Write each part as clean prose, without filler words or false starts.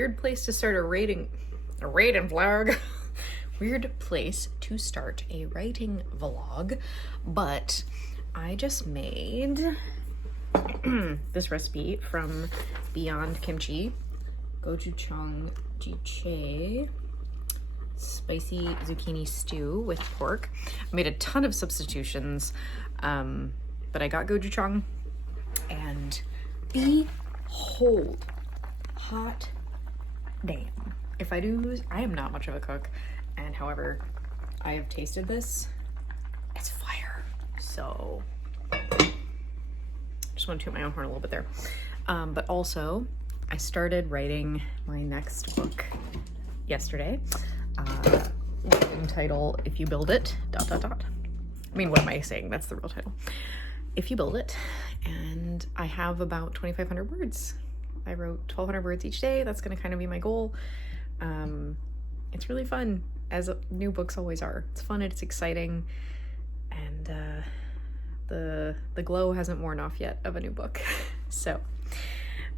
weird place to start a rating vlog. Weird place to start a writing vlog, but I just made this recipe from Beyond Kimchi, gochujang jichae, spicy zucchini stew with pork. I made a ton of substitutions, but I got gochujang, and behold, hot damn. If I do, I am not much of a cook, and however, I have tasted this, it's fire. So, just want to toot my own horn a little bit there. But also, I started writing my next book yesterday. Working title, If You Build It, ... I mean, what am I saying? That's the real title. If You Build It. And I have about 2,500 words. I wrote 1,200 words each day. That's going to kind of be my goal. It's really fun, as new books always are. It's fun and it's exciting. And the glow hasn't worn off yet of a new book. So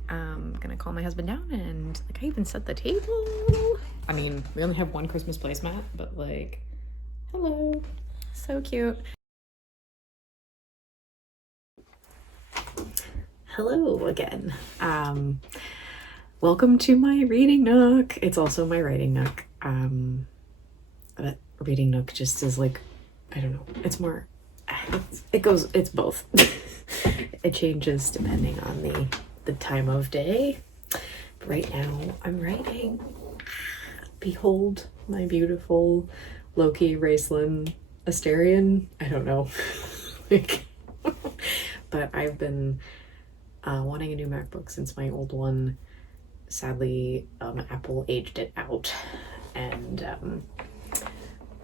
I'm gonna call my husband down, and like I even set the table. I mean, we only have one Christmas placemat, but like, hello, so cute. Hello again. Welcome to my reading nook. It's also my writing nook. But reading nook just is like, I don't know. It's more, it's both. It changes depending on the time of day. But right now I'm writing. Behold my beautiful Loki Raceland Asterion. I don't know. Like, but I've been wanting a new MacBook since my old one, sadly, Apple aged it out. And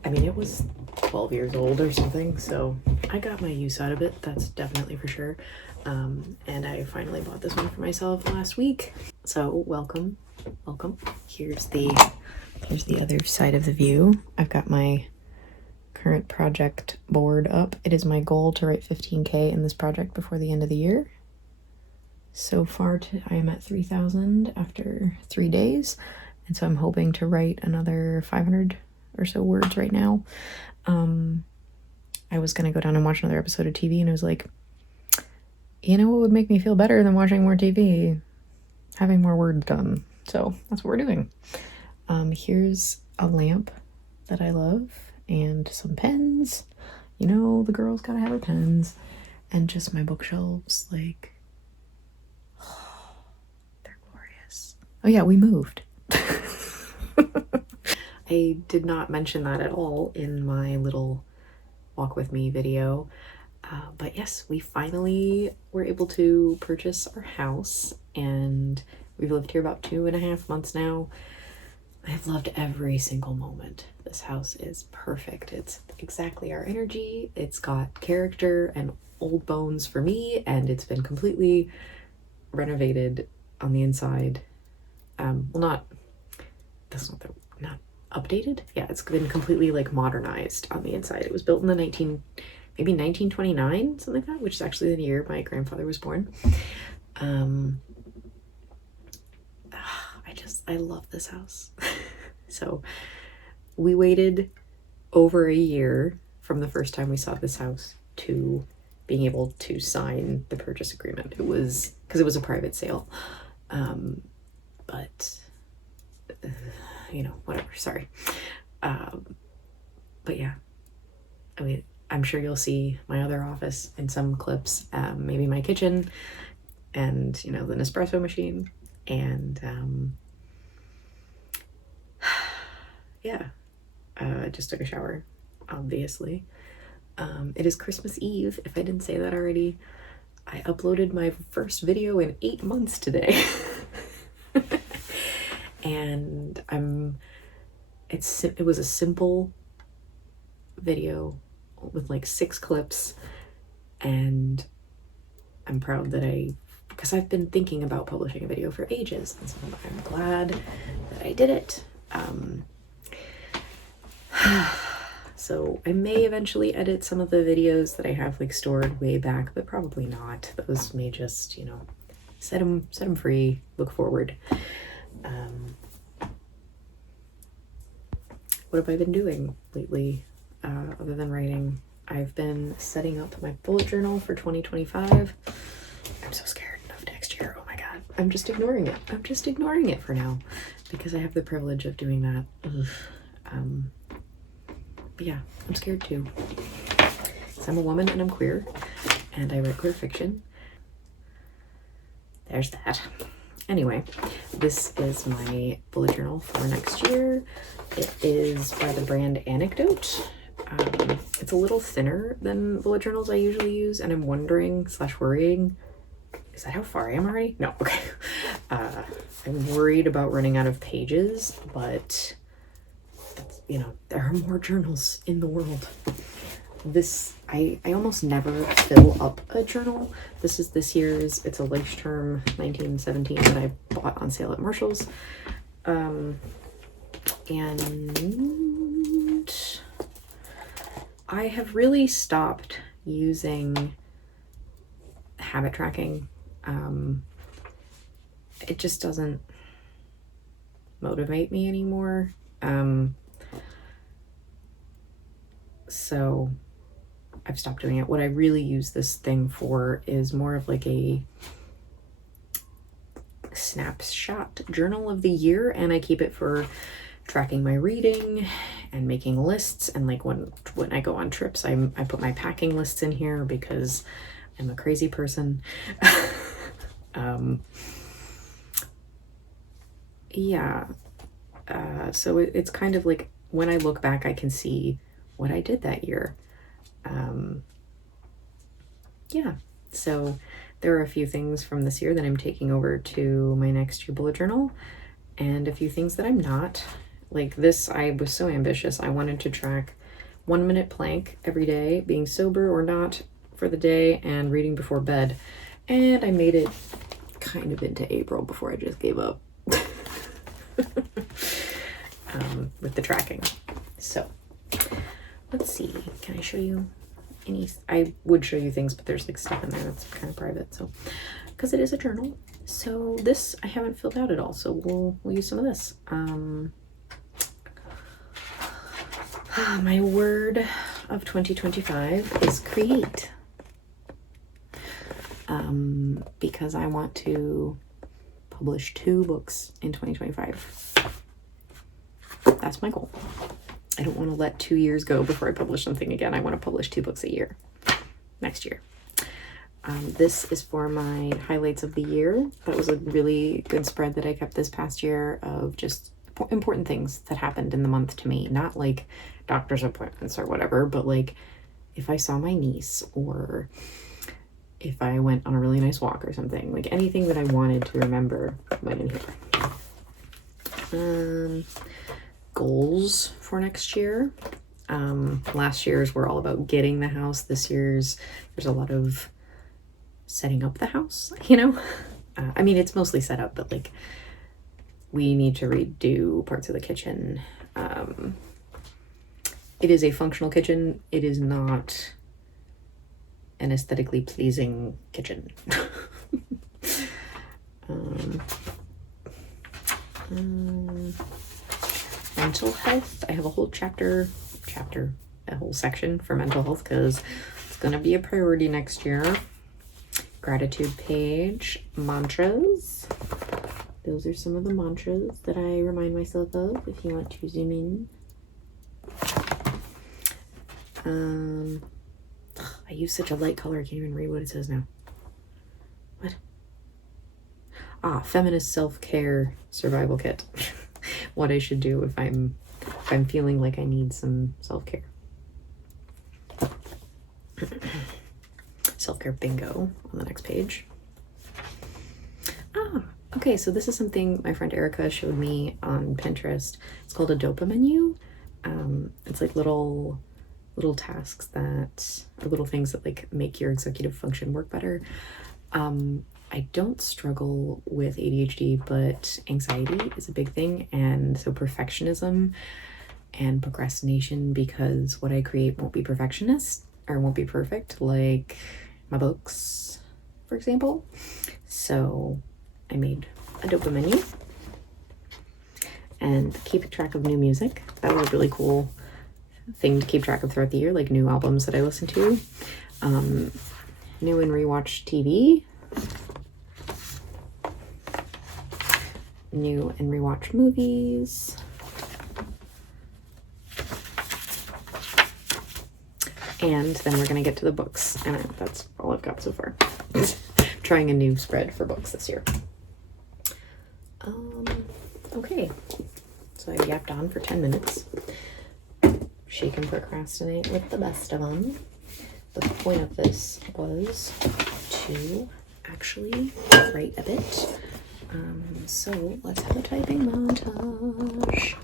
I mean, it was 12 years old or something, so I got my use out of it, that's definitely for sure. And I finally bought this one for myself last week. So welcome. Here's the other side of the view. I've got my current project board up. It is my goal to write 15K in this project before the end of the year. So far, I am at 3,000 after 3 days, and so I'm hoping to write another 500 or so words right now. I was gonna go down and watch another episode of TV, and I was like, you know what would make me feel better than watching more TV? Having more words done. So that's what we're doing. Here's a lamp that I love, and some pens. You know, the girl's gotta have her pens. And just my bookshelves, like, oh, they're glorious. Oh yeah, we moved. I did not mention that at all in my little walk with me video. But yes, we finally were able to purchase our house, and we've lived here about 2.5 months now. I've loved every single moment. This house is perfect. It's exactly our energy. It's got character and old bones for me, and it's been completely renovated on the inside. Well, not updated. Yeah, it's been completely like modernized on the inside. It was built in the maybe 1929, something like that, which is actually the year my grandfather was born. I love this house. So we waited over a year from the first time we saw this house to being able to sign the purchase agreement. It was because it was a private sale. But you know, whatever, sorry. But yeah, I mean, I'm sure you'll see my other office in some clips, maybe my kitchen, and you know, the Nespresso machine, and yeah, I just took a shower, obviously. It is Christmas Eve, if I didn't say that already. I uploaded my first video in 8 months today. And it was a simple video with like 6 clips, and I'm proud that because I've been thinking about publishing a video for ages, and so I'm glad that I did it. So I may eventually edit some of the videos that I have like stored way back, but probably not. Those may just, you know, set them free, look forward. What have I been doing lately other than writing? I've been setting up my bullet journal for 2025. I'm so scared of next year. Oh my god. I'm just ignoring it. I'm just ignoring it for now because I have the privilege of doing that. But yeah, I'm scared too. I'm a woman and I'm queer and I write queer fiction. There's that. Anyway, this is my bullet journal for next year. It is by the brand Anecdote. It's a little thinner than bullet journals I usually use, and I'm wondering / worrying, is that how far I am already? No, okay. I'm worried about running out of pages, but you know, there are more journals in the world. This, I almost never fill up a journal. This is this year's. It's a Lifeterm 1917 that I bought on sale at Marshall's. And I have really stopped using habit tracking. It just doesn't motivate me anymore. So I've stopped doing it. What I really use this thing for is more of like a snapshot journal of the year, and I keep it for tracking my reading and making lists. And like when I go on trips, I put my packing lists in here because I'm a crazy person. So it's kind of like when I look back, I can see what I did that year. So there are a few things from this year that I'm taking over to my next year bullet journal, and a few things that I'm not. Like this, I was so ambitious. I wanted to track 1 minute plank every day, being sober or not for the day, and reading before bed. And I made it kind of into April before I just gave up with the tracking. So let's see, can I show you any? I would show you things, but there's like stuff in there that's kind of private, so because it is a journal. So this I haven't filled out at all, so we'll use some of this. My word of 2025 is create, because I want to publish 2 books in 2025. That's my goal. I don't want to let 2 years go before I publish something again. I want to publish 2 books a year next year. This is for my highlights of the year. That was a really good spread that I kept this past year of just important things that happened in the month to me. Not like doctor's appointments or whatever, but like if I saw my niece or if I went on a really nice walk or something. Like anything that I wanted to remember went in here. Goals for next year. Last year's were all about getting the house. This year's, there's a lot of setting up the house, you know? I mean, it's mostly set up, but like we need to redo parts of the kitchen. It is a functional kitchen. It is not an aesthetically pleasing kitchen. Mental health. I have a whole a whole section for mental health because it's going to be a priority next year. Gratitude page. Mantras. Those are some of the mantras that I remind myself of if you want to zoom in. I use such a light color, I can't even read what it says now. What? Feminist self-care survival kit. What I should do if I'm feeling like I need some self-care. Self-care bingo on the next page. Okay, so this is something my friend Erica showed me on Pinterest. It's called a dopa menu. It's like little tasks that are little things that like make your executive function work better. I don't struggle with ADHD, but anxiety is a big thing, and so perfectionism and procrastination, because what I create won't be perfectionist or won't be perfect, like my books, for example. So I made a dopa menu. and keep track of new music. That was a really cool thing to keep track of throughout the year, like new albums that I listen to. New and rewatch TV. New and rewatch movies. And then we're going to get to the books. And that's all I've got so far. Trying a new spread for books this year. Okay. So I yapped on for 10 minutes. She can procrastinate with the best of them. The point of this was to actually write a bit. So let's have a typing montage.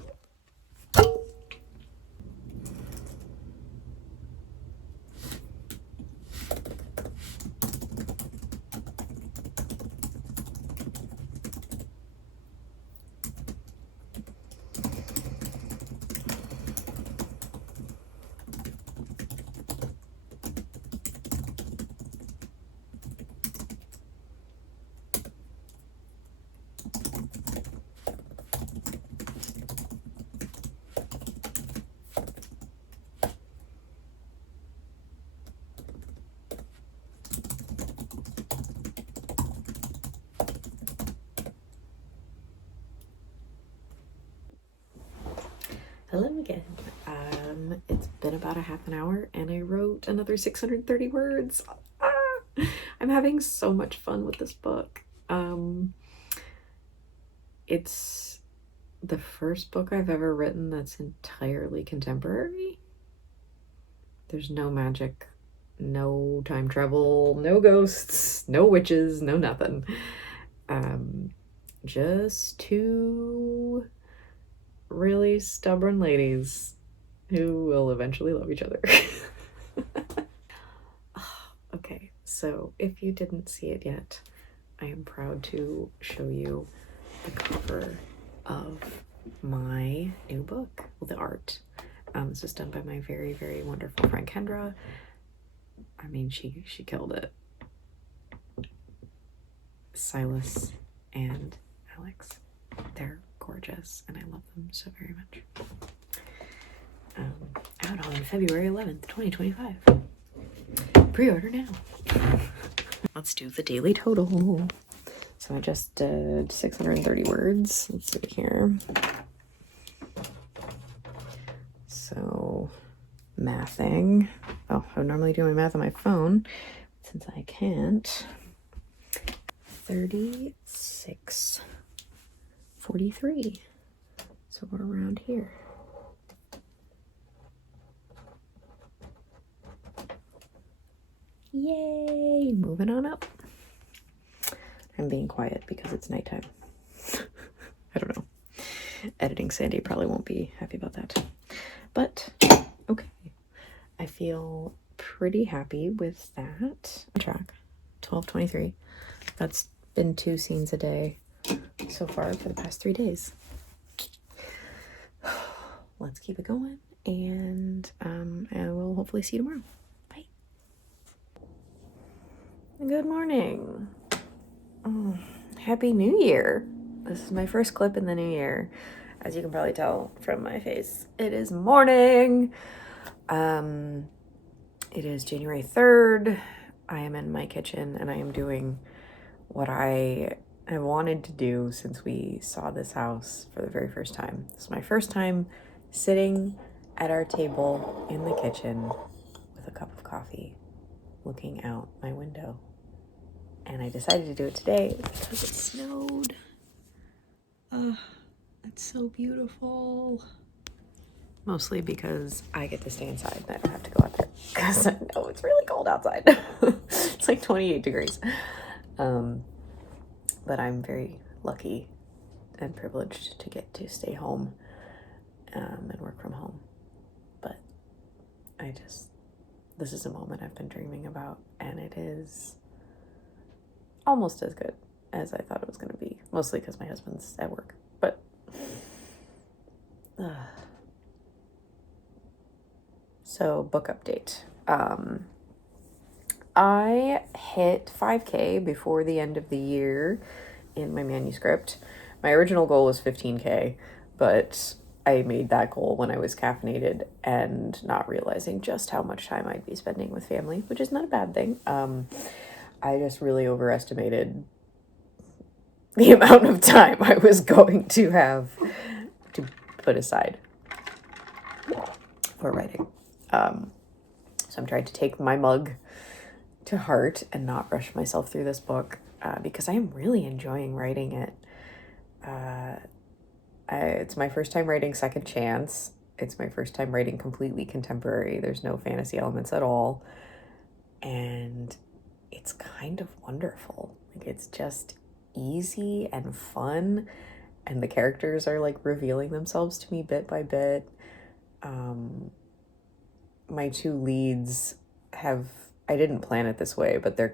Hello again. It's been about a half an hour and I wrote another 630 words. I'm having so much fun with this book. It's the first book I've ever written that's entirely contemporary. There's no magic, no time travel, no ghosts, no witches, no nothing. Just two really stubborn ladies who will eventually love each other. Okay, so if you didn't see it yet, I am proud to show you the cover of my new book, the art. This is done by my very, very wonderful friend Kendra. I mean, she killed it. Silas and Alex, they're gorgeous and I love them so very much. Out on February 11th, 2025. Pre-order now. Let's do the daily total. So I just did 630 words. Let's see here. So mathing. Oh, I would normally do my math on my phone. Since I can't. 36:43. So we're around here. Yay! Moving on up. I'm being quiet because it's nighttime. I don't know. Editing Sandy probably won't be happy about that. But, okay. I feel pretty happy with that. Track 12:23. That's been 2 scenes a day so far for the past 3 days. Let's keep it going, and I will hopefully see you tomorrow. Bye. Good morning. Oh, Happy New Year. This is my first clip in the new year. As you can probably tell from my face, it is morning. It is January 3rd. I am in my kitchen and I am doing what I have wanted to do since we saw this house for the very first time. This is my first time sitting at our table in the kitchen with a cup of coffee, looking out my window. And I decided to do it today because it snowed. It's so beautiful. Mostly because I get to stay inside and I don't have to go out there because I know it's really cold outside. It's like 28 degrees. But I'm very lucky and privileged to get to stay home and work from home. But this is a moment I've been dreaming about, and it is almost as good as I thought it was going to be, mostly because my husband's at work. But so book update. I hit 5K before the end of the year in my manuscript. My original goal was 15K. but I made that goal when I was caffeinated and not realizing just how much time I'd be spending with family, which is not a bad thing. I just really overestimated the amount of time I was going to have to put aside for writing. So I'm trying to take my mug to heart and not rush myself through this book because I am really enjoying writing it. It's my first time writing Second Chance. It's my first time writing completely contemporary. There's no fantasy elements at all. And it's kind of wonderful. Like, it's just easy and fun. And the characters are like revealing themselves to me bit by bit. My two leads I didn't plan it this way, but they're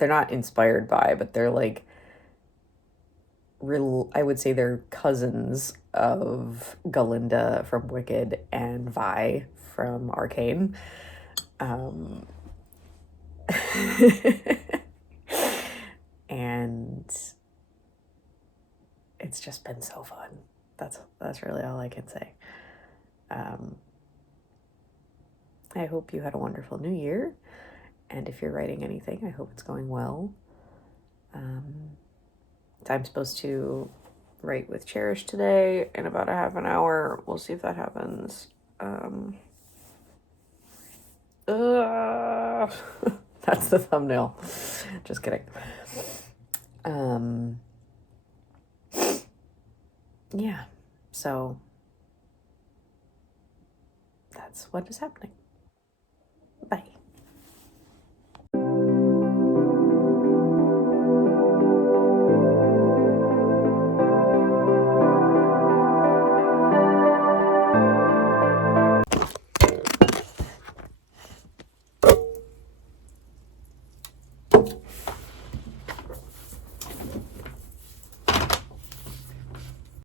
not inspired by, but they're like I would say they're cousins of Galinda from Wicked and Vi from Arcane. And it's just been so fun. That's really all I can say. I hope you had a wonderful new year. And if you're writing anything, I hope it's going well. I'm supposed to write with Cherish today in about a half an hour. We'll see if that happens. That's the thumbnail. Just kidding. Yeah, so that's what is happening. Bye.